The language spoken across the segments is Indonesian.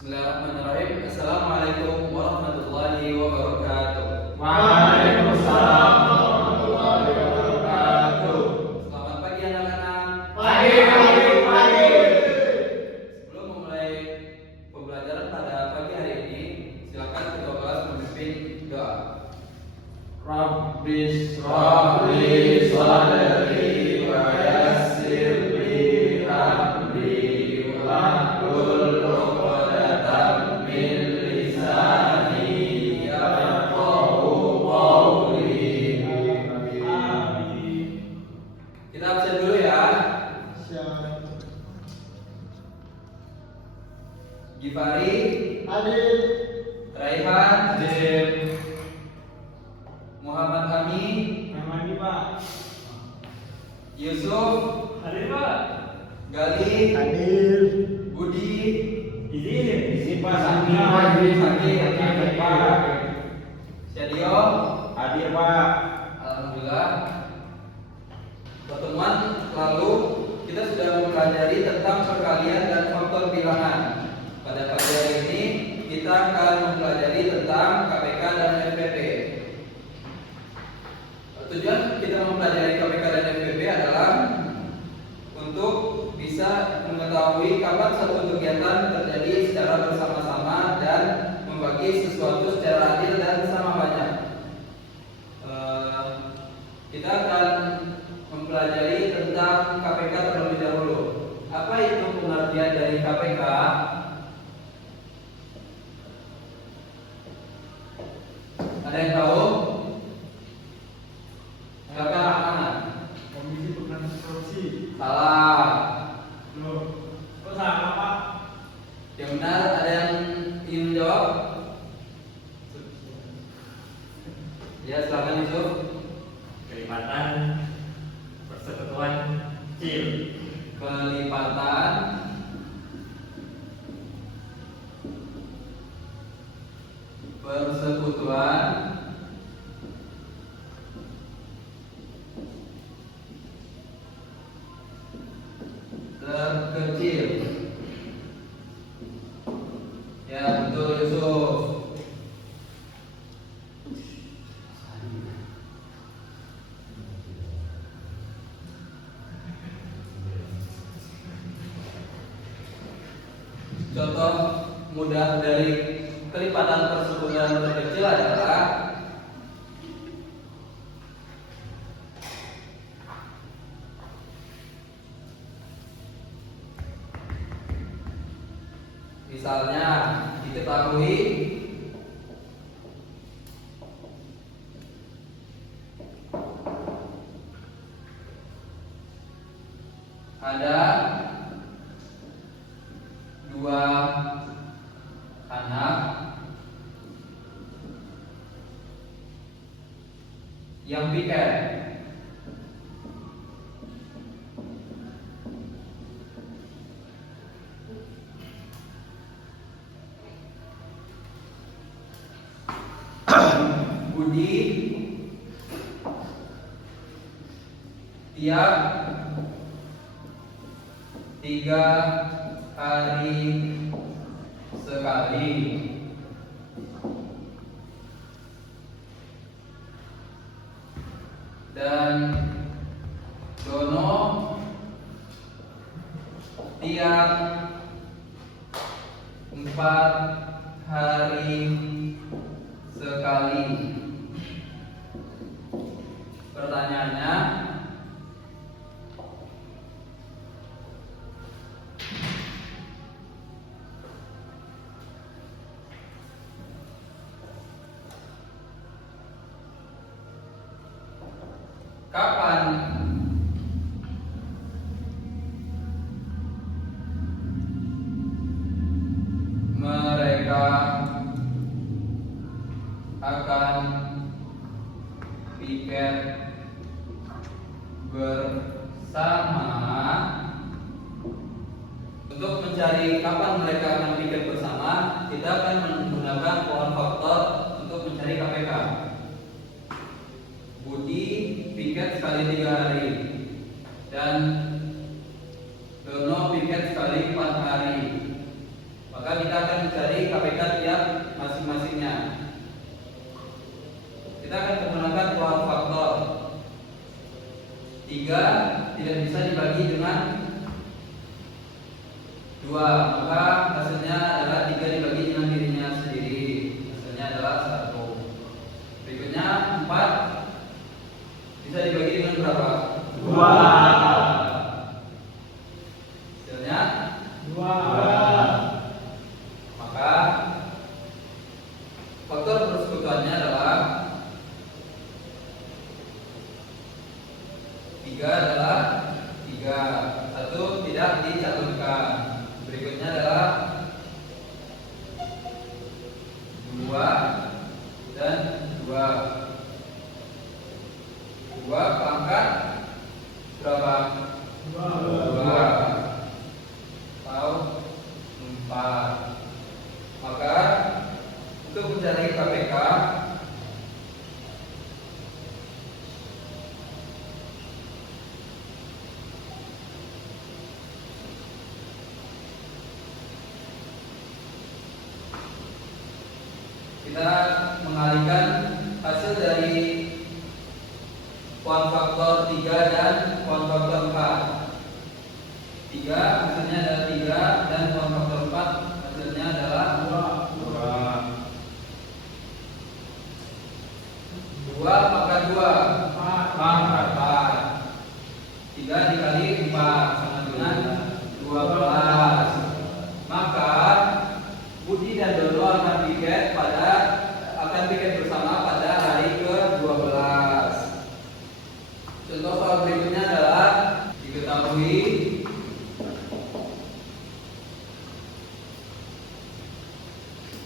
Bismillahirrahmanirrahim. Assalamualaikum warahmatullahi wabarakatuh. Waalaikumsalam warahmatullahi wabarakatuh. Selamat pagi anak-anak. Pagi. Sebelum memulai pembelajaran pada pagi hari ini, silakan ketua kelas memimpin doa. Rabbis shrahli sadri wa yassir li amri wahlul 'uqdatam min lisani yafqahu qawli. Amin. Kita absen dulu ya. Gifari, Hadir. Raihan, Hadir. Muhammad Ami, Namanya Pak. Yusuf, Hadir Pak. Gali, Hadir. Budi, Izin Pak. Hadir Pak. Sadio. Hadir Pak. Alhamdulillah. Pertemuan lalu kita sudah mempelajari tentang perkalian dan faktor bilangan. Pada pagi hari ini kita akan mempelajari tentang KPK dan FPP. Tujuan kita mempelajari KPK dan FPP adalah untuk bisa mengetahui kapan satu kegiatan terjadi secara bersama-sama dan membagi sesuatu secara adil dan sama banyak. Kita akan mempelajari tentang KPK terlebih dahulu. Apa itu pengertian dari KPK? Ada yang tahu? Silakan anak-anak. Komisi Pemberantasan Korupsi. Salah. Loh, kok salah Pak? Yang benar ada yang ingin menjawab? Ya, silakan Yusuf. Kelipatan persekutuan kecil. Kelipatan persekutuan terkecil. Ya, betul Yusuf. Contoh mudah dari kelipatan persekutuan terkecil adalah misalnya diketahui ada dua anak yang piket. Budi tiap 3 hari sekali. Dan Dono tiap 4 hari sekali. Pertanyaannya, kapan mereka akan piket bersama? Untuk mencari kapan mereka akan piket bersama, kita akan menggunakan pohon faktor untuk mencari KPK. Budi piket sekali 3 hari dan Dono piket sekali 4 hari. Maka kita akan mencari 2, maka hasilnya adalah 3 dibagi dengan dirinya sendiri, hasilnya adalah 1. Berikutnya 4 bisa dibagi dengan berapa? 2. Hasilnya 2. maka faktor persekutuannya adalah 3 adalah 3, 1 tidak dicatatkan. Berikutnya adalah 2 dan 2. 2 pangkat berapa? 2 atau 4. Maka untuk mencari KPK kita mengalihkan hasil dari kuant faktor 3 dan kuant faktor 4. 3 hasilnya adalah 3 dan kuant faktor 4 hasilnya adalah 2 pangkat 2 pangkat 4. 3 dikali 4 sama dengan 12. Maka Budi dan Dono akan piket bersama pada hari ke-12. Contoh soal berikutnya adalah diketahui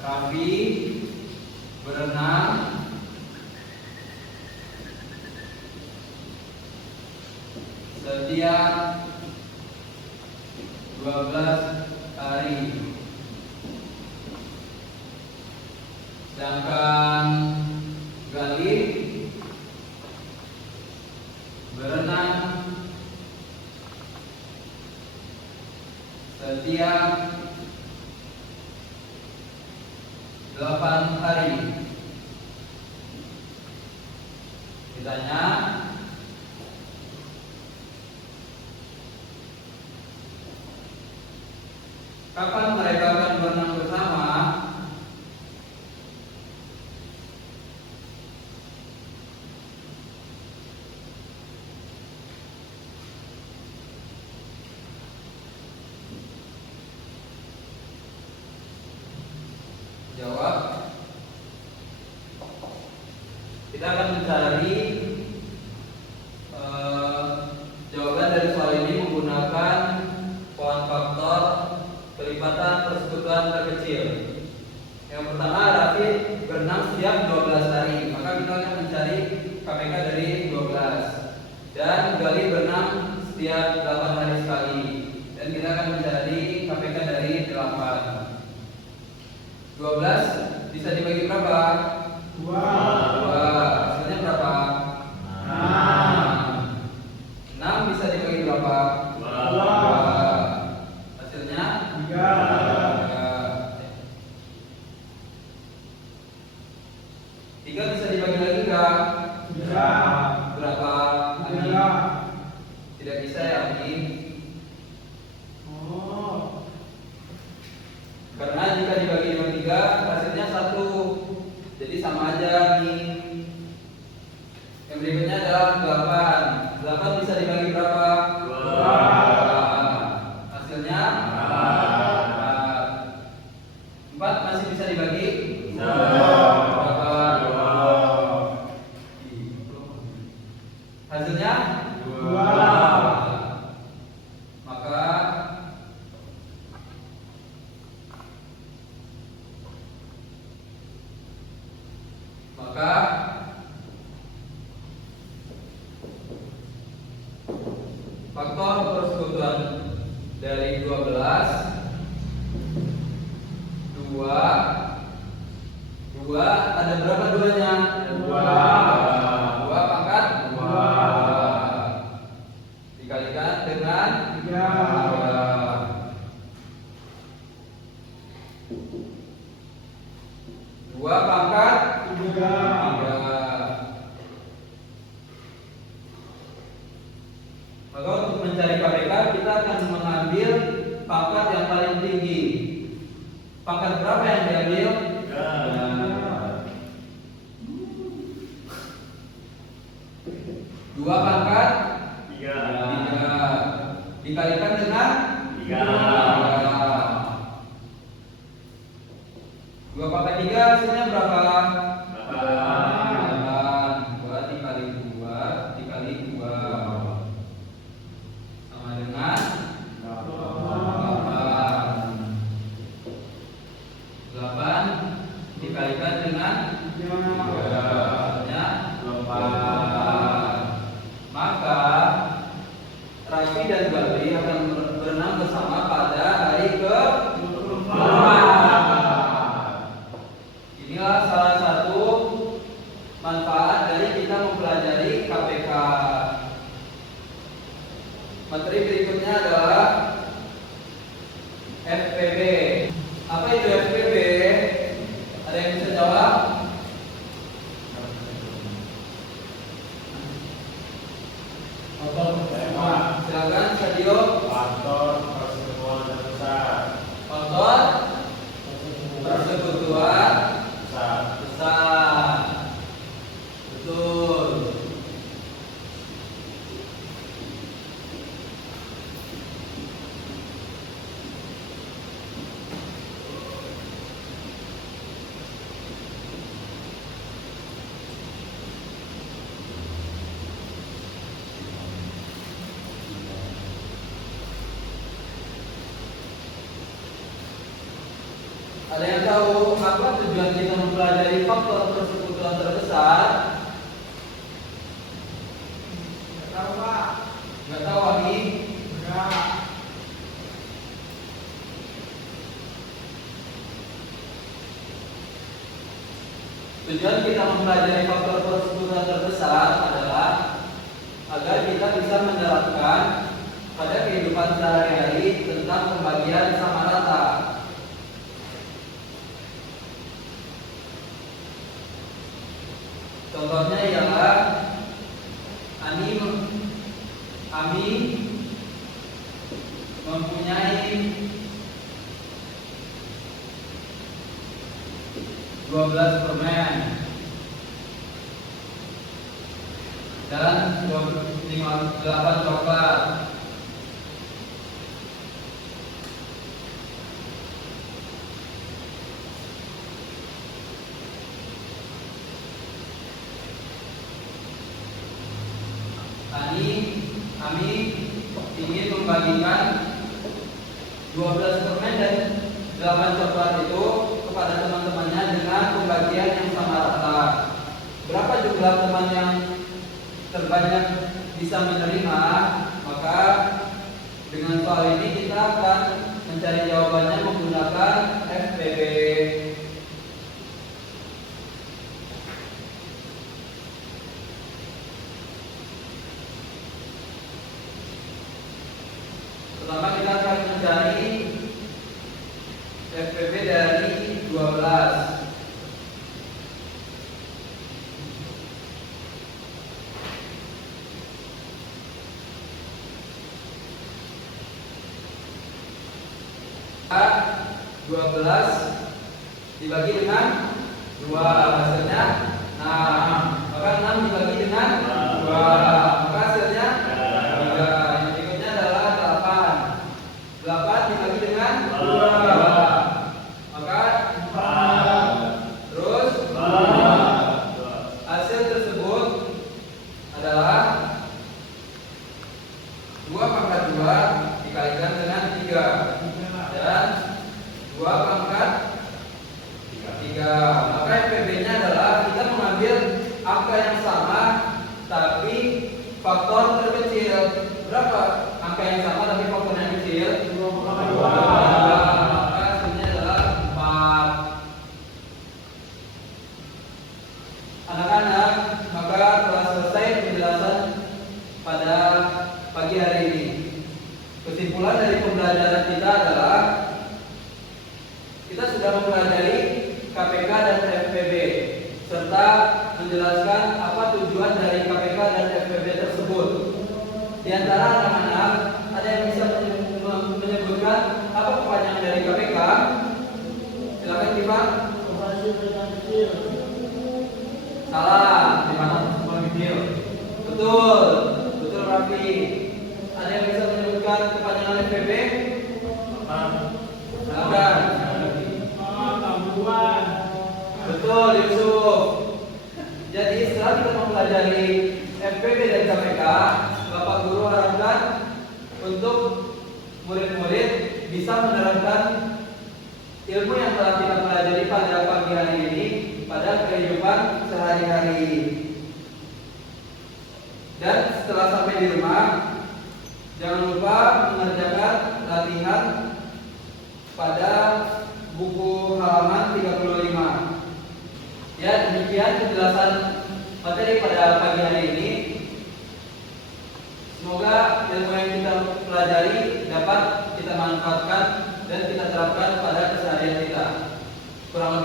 Raffi berenang setiap 12 hari. Sedangkan Galih berenang setiap 8 hari. Ditanya kapan mereka akan berenang bersama? Jawab. Kita akan mencari jawaban dari soal ini menggunakan kuant faktor pelipatan persekutuan terkecil. Yang pertama, Raffi berenang setiap 12 hari, maka kita akan mencari KPK dari 12. Dan Galih berenang setiap 8 hari sekali, dan kita akan mencari KPK dari 8. 12 bisa dibagi berapa? 2. Hasilnya berapa? 6. 6 bisa dibagi berapa? 2. Hasilnya 3. 3 bisa dibagi lagi enggak? Berapa? Tidak bisa ya, Ami? Karena jika dibagi dengan 3 hasilnya 1. Jadi sama aja nih. Yang berikutnya adalah 8. 8 bisa dibagi berapa? 2. Hasilnya 4. 4 masih bisa dibagi? Berapa? Hasilnya 2. Maka faktor persekutuan dari 12 2 ada berapa duanya? 2 pangkat 2 dikalikan dengan 3. 2 pangkat 3. Maka untuk mencari KPK kita akan mengambil pangkat yang paling tinggi. Pangkat berapa yang diambil? 2 pangkat 3 dikalikan dengan 2 pangkat 3 hasilnya berapa? 2 dikali 2 dikali 2 sama dengan 8 dikalikan dengan 3 maka Raffi dan Baldi akan berenang bersama pada hari ke-4. Inilah salah satu manfaat dari kita mempelajari KPK. Materi berikutnya adalah FPB. Apa itu FPB? Ada yang bisa jawab? Silakan Sadio. Faktor persekutuan terbesar. Faktor persekutuan besar. Betul. Ada yang tahu apa tujuan kita mempelajari faktor persekutuan terbesar? Nggak tahu, Pak. Nggak tahu, Ami? Enggak. Tujuan kita mempelajari faktor persekutuan terbesar adalah agar kita bisa menerapkan pada kehidupan sehari-hari tentang pembagian sama rata. Contohnya ialah Ami mempunyai 12 permen dan 8 coklat. Ami ingin membagikan 12 permen dan 8 coklat itu kepada teman-temannya dengan pembagian yang sama rata. Berapa jumlah teman yang terbanyak bisa menerima? Maka dengan soal ini kita akan mencari jawabannya menggunakan FPB. Pertama kita akan mencari FPB dari 12. Dibagi dengan 2 hasilnya 6. Maka 6 dibagi dengan 2 maka hasilnya 3. Yang berikutnya adalah 8. 8 dibagi dengan 2 maka 4. Terus hasil tersebut adalah 2 pangkat 2 dikalikan dengan 3 dan 2 pangkat 3. Maka FPB-nya adalah kita mengambil angka yang sama tapi faktor terkecil. Berapa angka yang sama tapi faktornya kecil? 2. Maka hasilnya adalah 4. Anak-anak, maka telah selesai penjelasan pada pagi hari ini. Kesimpulan dari pembelajaran kita adalah kita sudah mempelajari KPK dan FPB serta menjelaskan apa tujuan dari KPK dan FPB tersebut. Di antara anak-anak ada yang bisa menyebutkan apa kepanjangan dari KPK? Pak? Operasi perusahaan kecil. Salah. Di mana sekolah kecil? Betul. Betul Raffi. Ada yang bisa menyebutkan kepanjangan FPB? Silakan. Tambuhan. Betul Yusuf. Jadi setelah kita mempelajari FPB dan KPK, Bapak Guru harapkan untuk murid-murid bisa menerapkan ilmu yang telah kita pelajari pada pagi hari ini pada kehidupan sehari-hari. Dan setelah sampai di rumah, jangan lupa mengerjakan latihan pada buku halaman 35. Ya, demikian penjelasan materi pada pagi hari ini. Semoga ilmu yang kita pelajari dapat kita manfaatkan dan kita terapkan pada keseharian kita. Kurang